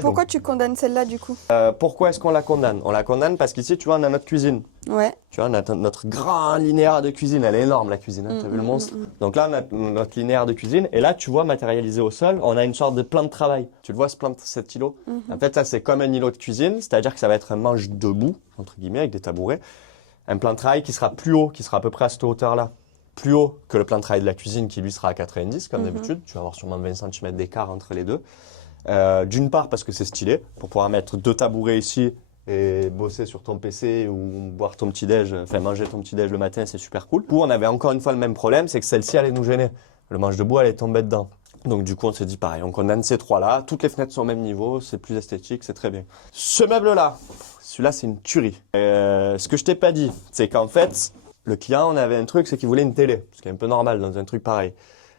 Pourquoi tu condamnes celle-là du coup? Pourquoi est-ce qu'on la condamne? On la condamne parce qu'ici, tu vois, on a notre cuisine. Ouais. Tu vois, on a notre grand linéaire de cuisine. Elle est énorme, la cuisine. Hein, t'as vu le monstre? Donc là, on a notre linéaire de cuisine. Et là, tu vois, matérialisé au sol, on a une sorte de plan de travail. Tu le vois, cet îlot? En fait, ça, c'est comme un îlot de cuisine. C'est-à-dire que ça va être un manche debout, entre guillemets, avec des tabourets. Un plan de travail qui sera plus haut, qui sera à peu près à cette hauteur-là. Plus haut que le plan de travail de la cuisine, qui lui sera à 90, comme d'habitude. Tu vas avoir sûrement 20 cm d'écart entre les deux. D'une part parce que c'est stylé, pour pouvoir mettre 2 tabourets ici et bosser sur ton PC ou boire ton petit-déj, enfin manger ton petit-déj le matin, c'est super cool. Ou on avait encore une fois le même problème, c'est que celle-ci allait nous gêner. Le manche debout allait tomber dedans. Donc du coup on s'est dit pareil, on condamne ces 3-là, toutes les fenêtres sont au même niveau, c'est plus esthétique, c'est très bien. Ce meuble-là, celui-là c'est une tuerie. Ce que je t'ai pas dit, c'est qu'en fait, le client, on avait un truc, c'est qu'il voulait une télé, ce qui est un peu normal dans un truc pareil.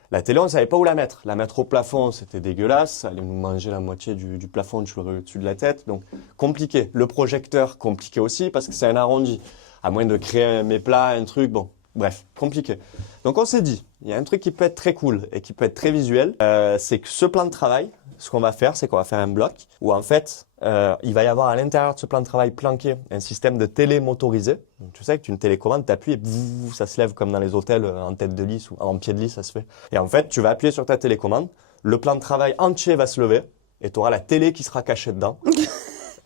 La télé, on ne savait pas où la mettre. La mettre au plafond, c'était dégueulasse. Ça allait nous manger la moitié du plafond au-dessus de la tête. Donc, compliqué. Le projecteur, compliqué aussi parce que c'est un arrondi. À moins de créer un méplat, un truc, bon, bref, compliqué. Donc, on s'est dit, il y a un truc qui peut être très cool et qui peut être très visuel. C'est que ce plan de travail, ce qu'on va faire, c'est qu'on va faire un bloc où en fait, il va y avoir à l'intérieur de ce plan de travail planqué un système de télé motorisé. Donc, tu sais que tu une télécommande, tu appuies et ça se lève comme dans les hôtels en tête de lit ou en pied de lit, ça se fait. Et en fait, tu vas appuyer sur ta télécommande, le plan de travail entier va se lever et tu auras la télé qui sera cachée dedans.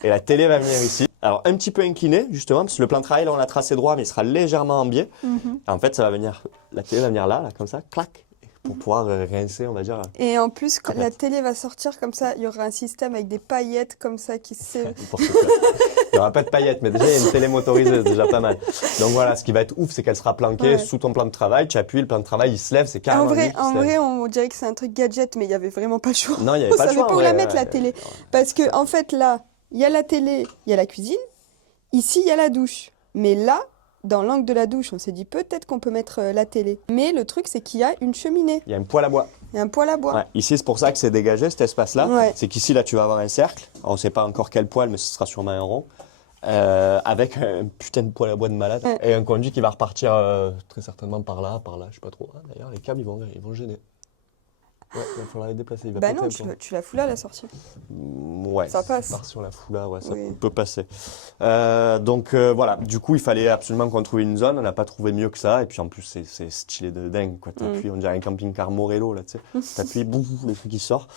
Et la télé va venir ici. Alors, un petit peu incliné, justement, parce que le plan de travail, là, on l'a tracé droit, mais il sera légèrement en biais. Et en fait, ça va venir, la télé va venir là, comme ça, clac, pour pouvoir rincer, on va dire. Et en plus, quand la télé va sortir comme ça, il y aura un système avec des paillettes comme ça qui se... Il n'y aura pas de paillettes, mais déjà, il y a une télé motorisée, c'est déjà pas mal. Donc voilà, ce qui va être ouf, c'est qu'elle sera planquée sous ton plan de travail. Tu appuies, le plan de travail, il se lève, c'est carrément En vrai, on dirait que c'est un truc gadget, mais il n'y avait vraiment pas le choix. Non, il n'y avait pas le choix. On savait pas où la mettre, la télé. Parce que, en fait, là, il y a la télé, il y a la cuisine. Ici, il y a la douche. Mais là, dans l'angle de la douche, on s'est dit peut-être qu'on peut mettre la télé. Mais le truc, c'est qu'il y a une cheminée. Il y a un poêle à bois. Il y a un poêle à bois. Ouais. Ici, c'est pour ça que c'est dégagé, cet espace-là. Ouais. C'est qu'ici, là, tu vas avoir un cercle. On ne sait pas encore quel poêle, mais ce sera sûrement un rond. Avec un putain de poêle à bois de malade. Ouais. Et un conduit qui va repartir très certainement par là, je sais pas trop. Ah, d'ailleurs, les câbles, ils vont gêner. Ouais, il va falloir les déplacer. Il va Bah péter non, un plomb. tu la fous là, la sortie. Ouais, Ça passe. part sur la foulard, ouais, ça Oui. peut passer. Donc voilà, du coup, il fallait absolument qu'on trouve une zone. On n'a pas trouvé mieux que ça. Et puis en plus, c'est stylé de dingue, quoi. T'appuies, on dirait un camping-car Morello, là, tu sais. T'appuies, boum, le truc qui sort.